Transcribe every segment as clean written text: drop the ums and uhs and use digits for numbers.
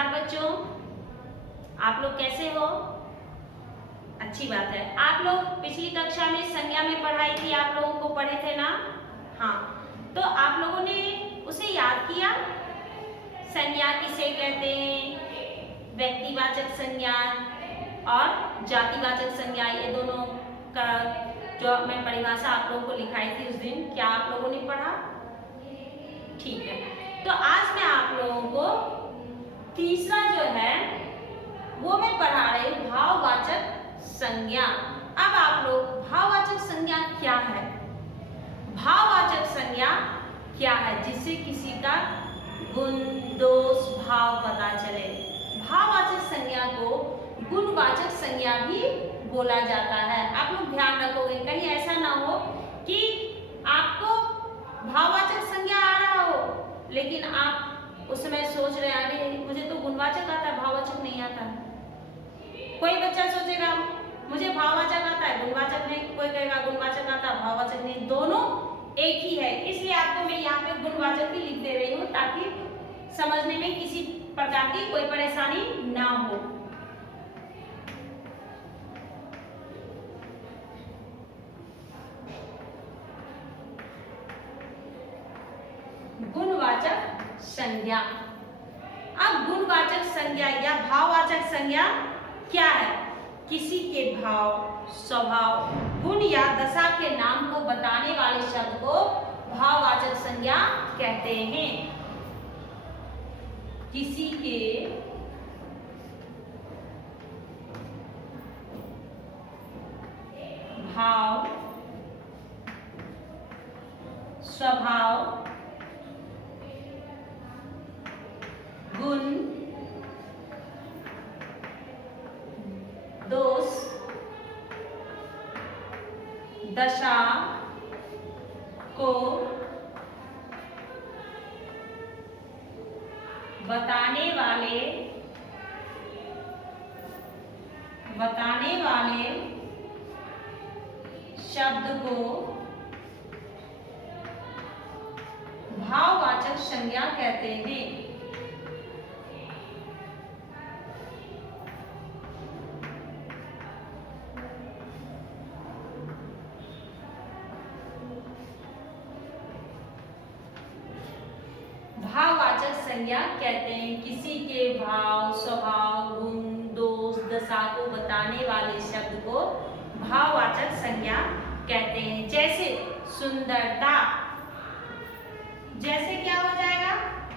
नमस्कार बच्चों, आप लोग कैसे हो? अच्छी बात है। आप लोग पिछली कक्षा में संज्ञा में पढ़ाई थी, आप लोगों को पढ़े थे ना? हाँ, तो आप लोगों ने उसे याद किया? संज्ञा किसे कहते हैं? व्यक्तिवाचक संज्ञा और जातिवाचक संज्ञा, ये दोनों का जो मैं परिभाषा आप लोगों को लिखाई थी उस दिन, क्या आप लोगों ने पढ़ा? ठीक है, तो आज मैं आप लोगों को तीसरा जो है वो मैं पढ़ा रही हूँ, भाववाचक संज्ञा। अब आप लोग भाववाचक संज्ञा क्या है? भाववाचक संज्ञा क्या है? जिससे किसी का गुण, दोष, भाव पता चले। भाववाचक संज्ञा को गुणवाचक संज्ञा भी बोला जाता है। आप लोग ध्यान रखोगे, कहीं ऐसा ना हो कि आपको भाववाचक संज्ञा आ रहा हो लेकिन आप उस समय सोच रहे हैं अरे मुझे तो गुणवाचक आता है, भाववाचक नहीं आता है। कोई बच्चा सोचेगा मुझे भाववाचक आता है, गुणवाचक नहीं, कोई कहेगा गुणवाचक आता है, भाववाचक नहीं, दोनों एक ही है। इसलिए आपको मैं यहाँ पे गुणवाचक भी लिख दे रही हूँ ताकि समझने में किसी प्रकार की कोई परेशानी ना हो। गुणवाचक संज्ञा। अब गुणवाचक संज्ञा या भाववाचक संज्ञा क्या है? किसी के भाव, स्वभाव, गुण या दशा के नाम को बताने वाले शब्द को भाववाचक संज्ञा कहते हैं। किसी के भाव, स्वभाव, गुण, दोष, दशा को बताने वाले शब्द को भाववाचक संज्ञा कहते हैं। भाववाचक संज्ञा कहते हैं किसी के भाव, स्वभाव, गुण, दोष, दशा को बताने वाले शब्द को भाववाचक संज्ञा कहते हैं। जैसे सुंदरता, जैसे क्या हो जाएगा?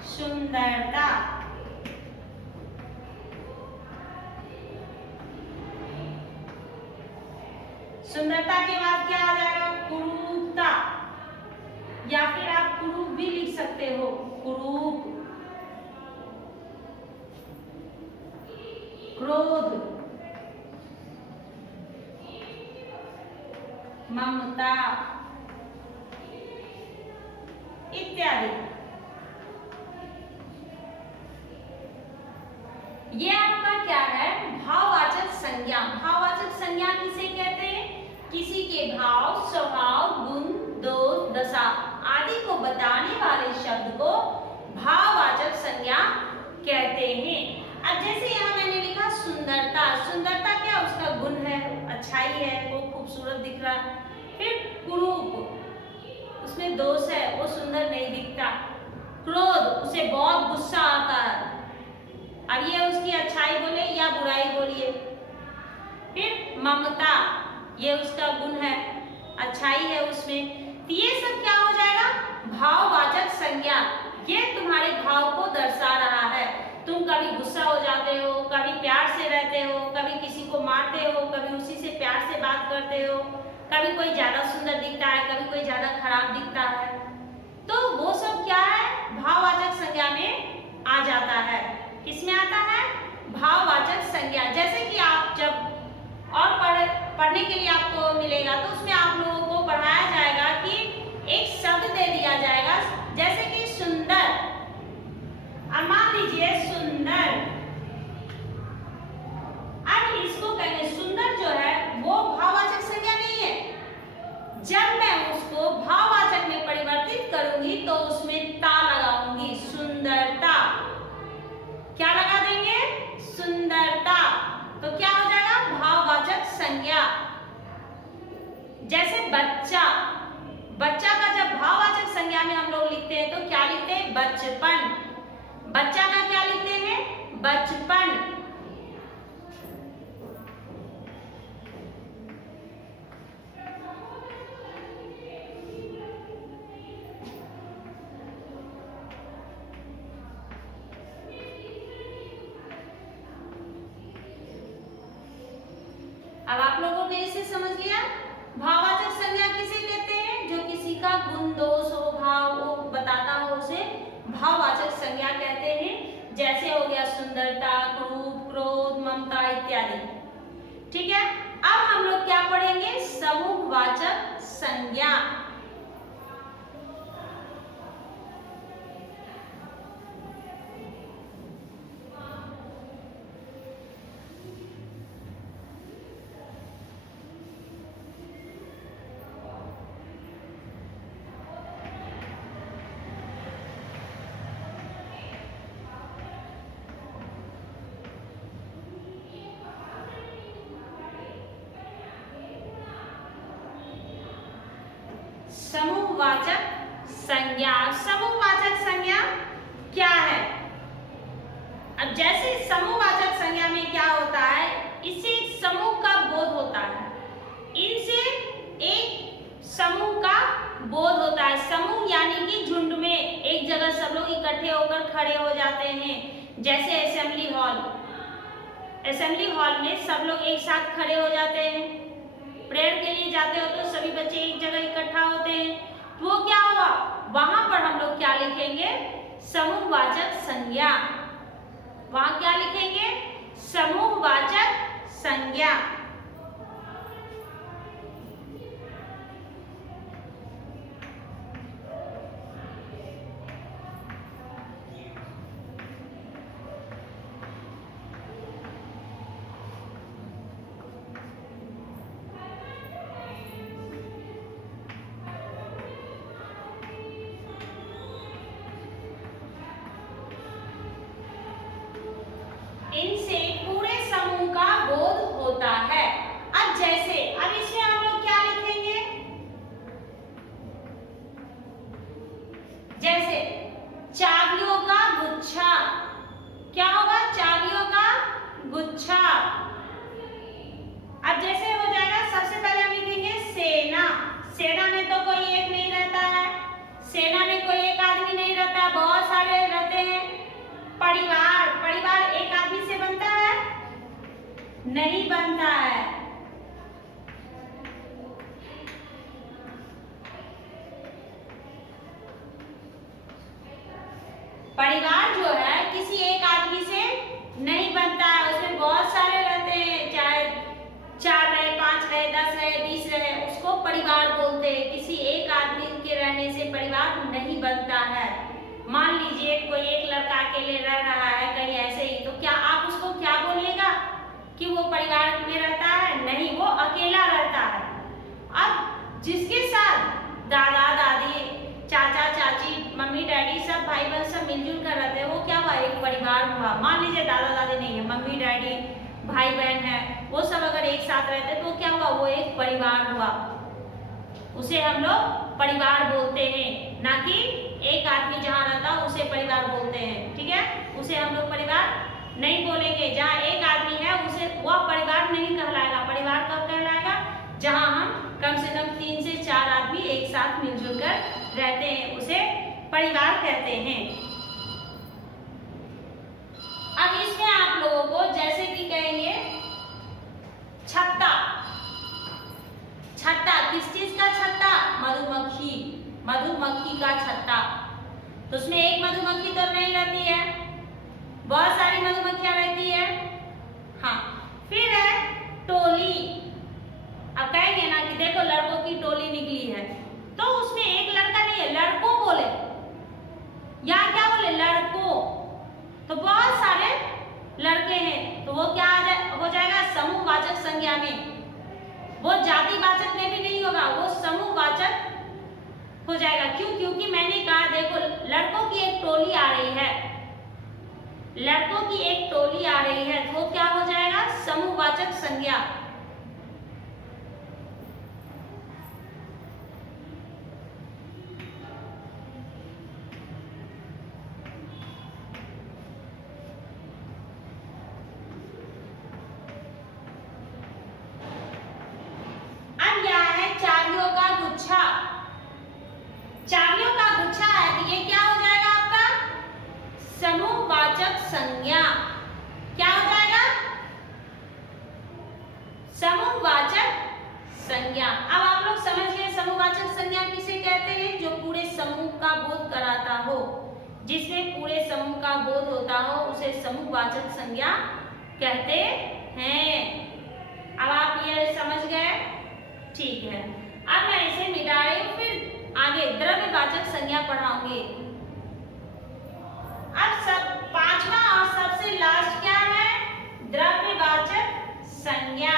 सुंदरता। सुंदरता के बाद क्या आ जाएगा? कुरूपता, या फिर आप कुरूप भी लिख सकते हो, कुरूप। क्रोध, ममता इत्यादि। ये आपका क्या है? भाववाचक संज्ञा। भाववाचक संज्ञा किसे कहते हैं? किसी के भाव, स्वभाव, गुण, दोष, दशा आदि को बताने वाले शब्द को भाववाचक संज्ञा कहते हैं। अब जैसे यहाँ मैंने लिखा सुंदरता। सुंदरता क्या? उसका गुण है, अच्छाई है, वो खूबसूरत दिख रहा है। फिर कुरूप, उसमें दोष है, वो सुंदर नहीं दिखता। क्रोध, उसे बहुत गुस्सा आता है। अब ये उसकी अच्छाई बोले या बुराई बोलिए। फिर ममता, ये उसका गुण है, अच्छाई है उसमें। तो ये सब क्या हो जाएगा? भाववाचक संज्ञा। ये तुम्हारे भाव को दर्शा रहा है। तुम कभी गुस्सा हो जाते हो, कभी प्यार से रहते हो, कभी किसी को मारते हो, कभी उसी से प्यार से बात करते हो, कभी कोई ज्यादा सुंदर दिखता है, कभी कोई ज्यादा खराब दिखता है, तो वो सब क्या है? भाववाचक संज्ञा में आ जाता है। किसमें आता है? भाववाचक संज्ञा। जैसे कि आप जब और पढ़ने के लिए आपको मिलेगा तो उसमें आप लोगों को पढ़ाया जाएगा कि एक शब्द दे दिया जाएगा, जैसे कि सुंदर। अब मान लीजिए सुंदर, अब इसको कहेंगे सुंदर जो है वो भाववाचक संज्ञा नहीं है। जब मैं उसको भाववाचक में परिवर्तित करूंगी तो उसमें ता लगाऊंगी, सुंदरता। क्या लगा देंगे? संज्ञा, जैसे बच्चा, बच्चा का जब भाववाचक संज्ञा में हम लोग लिखते हैं तो क्या लिखते हैं? बचपन। बच्चा का क्या लिखते हैं? बचपन। अब आप लोगों ने इसे समझ लिया। भाववाचक संज्ञा किसे कहते हैं? जो किसी का गुण, दोष, स्वभाव वो बताता हो उसे भाववाचक संज्ञा कहते हैं। जैसे हो गया सुंदरता, रूप, क्रोध, ममता इत्यादि। ठीक है, अब हम लोग क्या पढ़ेंगे? समूहवाचक संज्ञा। समूहवाचक संज्ञा। समूहवाचक संज्ञा क्या है? अब जैसे समूहवाचक संज्ञा में क्या होता है, इससे एक समूह का बोध होता है, इनसे एक समूह का बोध होता है। समूह यानी कि झुंड में एक जगह सब लोग इकट्ठे होकर खड़े हो जाते हैं। जैसे असेंबली हॉल, असेंबली हॉल में सब लोग एक साथ खड़े हो जाते हैं। प्रेयर के लिए जाते हो तो सभी बच्चे एक जगह इकट्ठा होते हैं, तो वो क्या हुआ? वहां पर हम लोग क्या लिखेंगे? समूहवाचक संज्ञा। वहां क्या लिखेंगे? समूहवाचक संज्ञा। इनसे पूरे समूह का बोध होता है। अब जैसे, अब इसमें हम लोग क्या लिखेंगे? जैसे चाबियों का गुच्छा। क्या होगा? चाबियों का गुच्छा। अब जैसे हो जाएगा, सबसे पहले हम लिखेंगे सेना। सेना में तो कोई एक नहीं रहता है, सेना में कोई एक आदमी नहीं रहता, बहुत सारे रहते हैं। परिवार, परिवार एक आदमी से बनता है? नहीं बनता है। परिवार जो है किसी एक आदमी से नहीं बनता है, उसमें बहुत सारे रहते हैं, चाहे 4 रहे, 5 रहे, 10 रहे, 20 रहे, उसको परिवार बोलते हैं। किसी एक आदमी के रहने से परिवार नहीं बनता है। मान लीजिए कोई एक लड़का अकेले रह रहा है कहीं ऐसे ही, तो क्या आप उसको क्या बोलिएगा कि वो परिवार में रहता है? नहीं, वो अकेला रहता है। अब जिसके साथ दादा दादी, चाचा चाची, मम्मी डैडी सब भाई बहन सब मिलजुल कर रहते हैं, वो क्या हुआ? एक परिवार हुआ। मान लीजिए दादा दादी नहीं है, मम्मी डैडी भाई बहन है, वो सब अगर एक साथ रहते तो क्या हुआ? वो एक परिवार हुआ। उसे हम लोग परिवार बोलते हैं, ना कि एक आदमी जहाँ रहता उसे परिवार बोलते हैं। ठीक है, उसे हम लोग परिवार नहीं बोलेंगे। जहाँ एक आदमी है उसे वह परिवार नहीं कहलाएगा। परिवार कब कहलाएगा? जहाँ हम कम से कम 3 से 4 आदमी एक साथ मिलजुल कर रहते हैं, उसे परिवार कहते हैं। अब इसमें आप लोगों को जैसे कि कहेंगे छत्ता। छत्ता किस चीज का छत्ता? मधुमक्खी, मधुमक्खी का छत्ता। तो उसमें एक मधुमक्खी तो नहीं रहती है, बहुत सारी मधुमक्खियां रहती है। हाँ, फिर है टोली। अब कहेंगे ना कि देखो लड़कों की टोली निकली है, तो उसमें एक लड़का नहीं है, लड़कों बोले या क्या बोले? लड़कों। तो बहुत सारे लड़के हैं, तो वो क्या हो जाएगा? समूहवाचक संज्ञा में। वो जातिवाचक में भी नहीं होगा, वो समूहवाचक हो जाएगा। क्यों? क्योंकि मैंने कहा देखो लड़कों की एक टोली आ रही है, लड़कों की एक टोली आ रही है, तो क्या हो जाएगा? समूहवाचक संज्ञा। जिसमें पूरे समूह का बोध होता हो उसे समूहवाचक संज्ञा कहते हैं। अब आप ये समझ गए? ठीक है, अब मैं इसे मिटा रही हूँ, फिर आगे द्रव्यवाचक संज्ञा पढ़ाऊंगी। अब सब पांचवा और सबसे लास्ट क्या है? द्रव्यवाचक संज्ञा।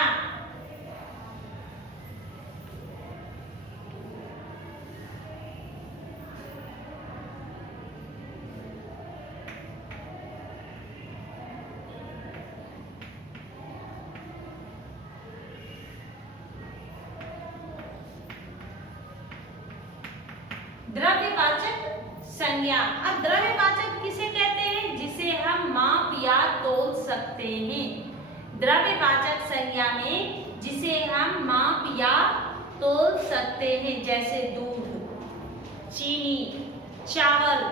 द्रव्यवाचक संज्ञा। अब द्रव्यवाचक किसे कहते हैं? जिसे हम माप या तोल सकते हैं। द्रव्यवाचक संज्ञा में जिसे हम माप या तोल सकते हैं, जैसे दूध, चीनी, चावल,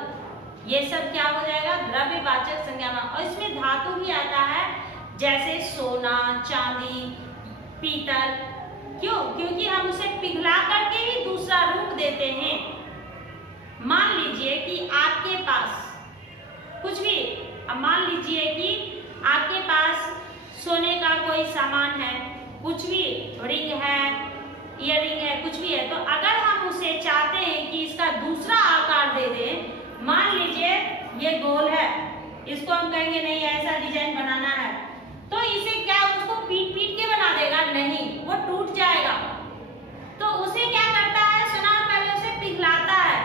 ये सब क्या हो जाएगा? द्रव्यवाचक संज्ञा में। और इसमें धातु भी आता है, जैसे सोना, चांदी, पीतल। क्यों? क्योंकि हम उसे पिघला करके ही दूसरा रूप देते हैं। मान लीजिए कि आपके पास कुछ भी, अब मान लीजिए कि आपके पास सोने का कोई सामान है, कुछ भी, रिंग है, ईयररिंग है, कुछ भी है, तो अगर हम उसे चाहते हैं कि इसका दूसरा आकार दे दें, मान लीजिए ये गोल है, इसको हम कहेंगे नहीं ऐसा डिजाइन बनाना है, तो इसे क्या उसको पीट पीट के बना देगा? नहीं, वो टूट जाएगा। तो उसे क्या करता है? सोना पहले उसे पिघलाता है,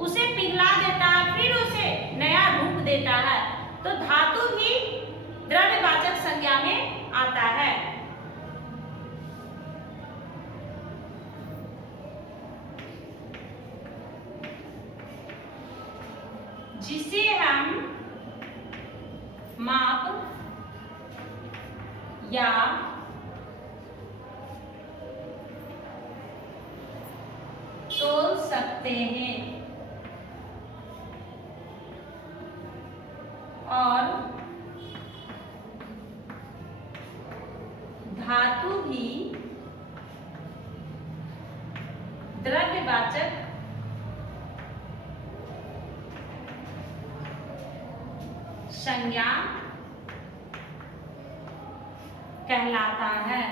उसे पिघला देता है, फिर उसे नया रूप देता है। तो धातु भी द्रव्यवाचक संज्ञा में आता है। जिसे हम माप या तोल सकते हैं और धातु भी द्रव्यवाचक संज्ञा कहलाता है।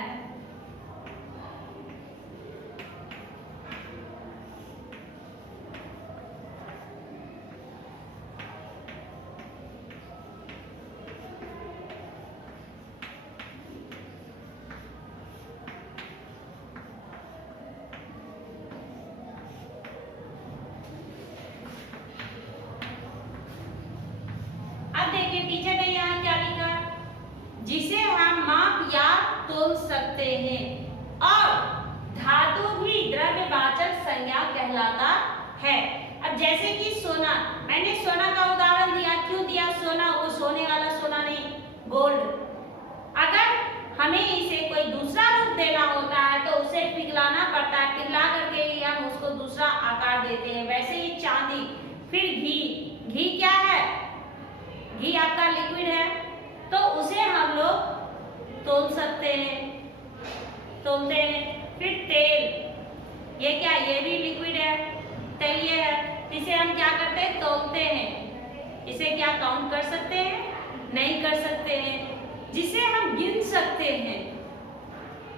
पीछे में यहाँ क्या लिखा? जिसे हम माप या तोल सकते हैं और धातु भी द्रव्यवाचक संज्ञा कहलाता है। अब जैसे कि सोना, मैंने सोना का उदाहरण दिया, क्यों दिया? सोना वो सोने वाला सोना नहीं, गोल्ड। अगर हमें इसे कोई दूसरा रूप देना होता है तो उसे पिघलाना पड़ता है, पिघला करके ही हम उसको दूसरा आकार देते हैं। वैसे ही चांदी, फिर घी, घी क्या है? घी आपका लिक्विड है, तो उसे हम लोग तोल सकते हैं, तोलते हैं। फिर तेल, ये क्या? ये भी लिक्विड है, तैलीय है, इसे हम क्या करते हैं? तोलते हैं। इसे क्या काउंट कर सकते हैं? नहीं कर सकते हैं। जिसे हम गिन सकते हैं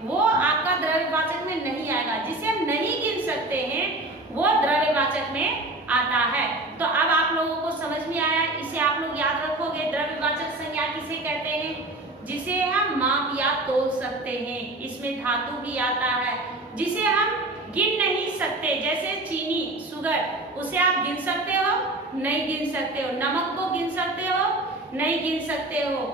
वो आपका द्रव्यवाचक में नहीं आएगा, जिसे हम नहीं गिन सकते हैं वो द्रव्यवाचक में आता है। तो अब आप लोगों को समझ में आया, इसे आप लोग याद रखोगे। द्रव्यवाचक संज्ञा किसे कहते हैं? जिसे हम माप या तोल सकते हैं। इसमें धातु भी आता है, जिसे हम गिन नहीं सकते, जैसे चीनी, शुगर, उसे आप गिन सकते हो? नहीं गिन सकते हो। नमक को गिन सकते हो? नहीं गिन सकते हो,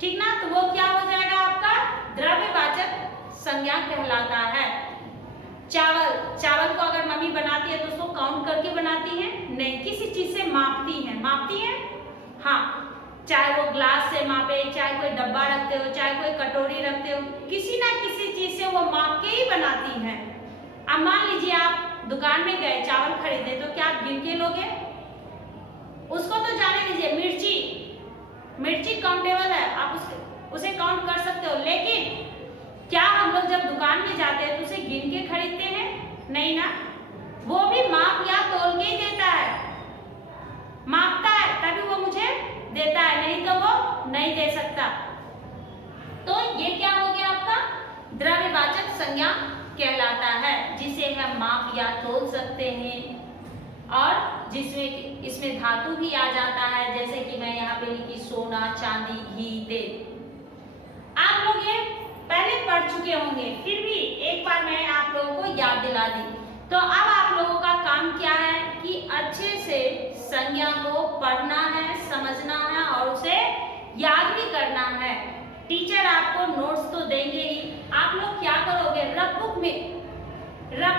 ठीक ना? तो वो क्या हो जाएगा? आपका द्रव्यवाचक संज्ञा कहलाता है। चावल, चावल को अगर मम्मी बनाती है तो उसको काउंट करके बनाती है? नहीं, किसी चीज से मापती है। मापती है? हाँ, चाहे वो ग्लास से मापे, चाहे कोई डब्बा रखते हो, चाहे कोई कटोरी रखते हो, किसी ना किसी चीज से वो माप के ही बनाती है। अब मान लीजिए आप दुकान में गए चावल खरीदे, तो क्या आप गिन के लोगे? उसको तो जाने दीजिए। मिर्ची, मिर्ची काउंटेबल है, आप उसे काउंट कर सकते हो, लेकिन क्या हम लोग जब दुकान में जाते हैं तो उसे गिन के खरीदते हैं? नहीं ना, वो भी माप या तोल के ही देता है। मांगता है तभी वो मुझे देता है, नहीं तो वो नहीं दे सकता। तो ये क्या हो गया आपका द्रव्यवाचक संज्ञा कहलाता है, जिसे हम माप या तोल सकते हैं और जिसमें इसमें धातु भी आ जाता है, जैसे कि मैं यहाँ पे लिखी सोना, चांदी, घी, तेल। आप लोग ये पहले पढ़ चुके होंगे, फिर भी एक बार मैं आप लोगों को याद दिला दी। तो अब आप लोगों का काम क्या है कि अच्छे से संज्ञा को पढ़ना है, समझना है और उसे याद भी करना है। टीचर आपको नोट्स तो देंगे ही, आप लोग क्या करोगे, रफ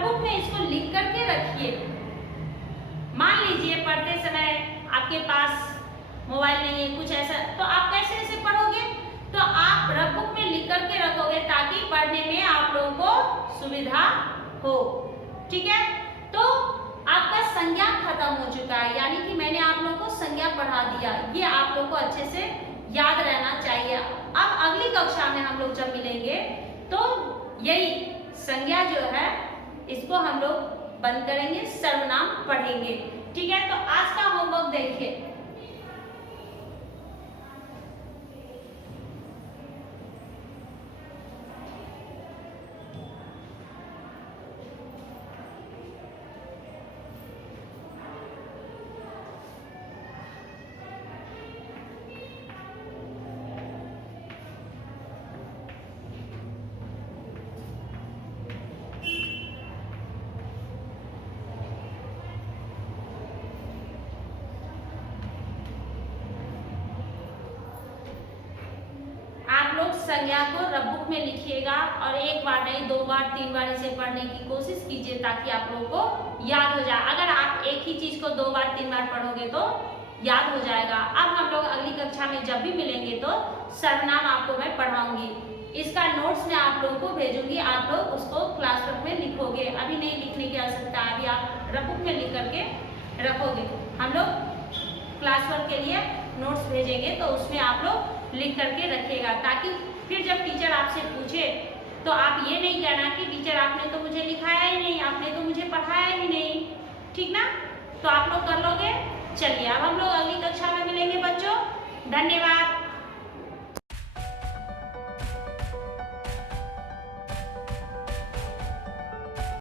बुक में इसको लिख करके रखिए। मान लीजिए पढ़ते समय आपके पास मोबाइल नहीं है, कुछ ऐसा, तो आप कैसे पढ़ोगे, तो आप रफ बुक में लिख करके रखोगे ताकि पढ़ने में आप लोगों को सुविधा हो। ठीक है, तो आपका संज्ञा खत्म हो चुका है, यानी कि मैंने आप लोगों को संज्ञा पढ़ा दिया। ये आप लोगों को अच्छे से याद रहना चाहिए। अब अगली कक्षा में हम लोग जब मिलेंगे तो यही संज्ञा जो है इसको हम लोग बंद करेंगे, सर्वनाम पढ़ेंगे। ठीक है, तो आज का होमवर्क देखिए। संज्ञा को रफ बुक में लिखिएगा और एक बार नहीं, 2 बार 3 बार इसे पढ़ने की कोशिश कीजिए ताकि आप लोगों को याद हो जाए। अगर आप एक ही चीज को 2 बार 3 बार पढ़ोगे तो याद हो जाएगा। अब हम लोग अगली कक्षा में जब भी मिलेंगे तो सर्वनाम आपको मैं पढ़ाऊंगी, इसका नोट्स मैं आप लोगों को भेजूंगी, आप लोग उसको क्लासवर्क में लिखोगे। अभी नहीं लिखने की आवश्यकता है, अभी आप रफ बुक में लिख करके रखोगे। हम लोग क्लासवर्क के लिए नोट्स भेजेंगे तो उसमें आप लोग लिख करके रखिएगा, ताकि फिर जब टीचर आपसे पूछे तो आप ये नहीं कहना कि टीचर आपने तो मुझे लिखाया ही नहीं, आपने तो मुझे पढ़ाया ही नहीं। ठीक ना, तो आप लोग कर लोगे। चलिए अब हम लोग अगली कक्षा में मिलेंगे बच्चों, धन्यवाद।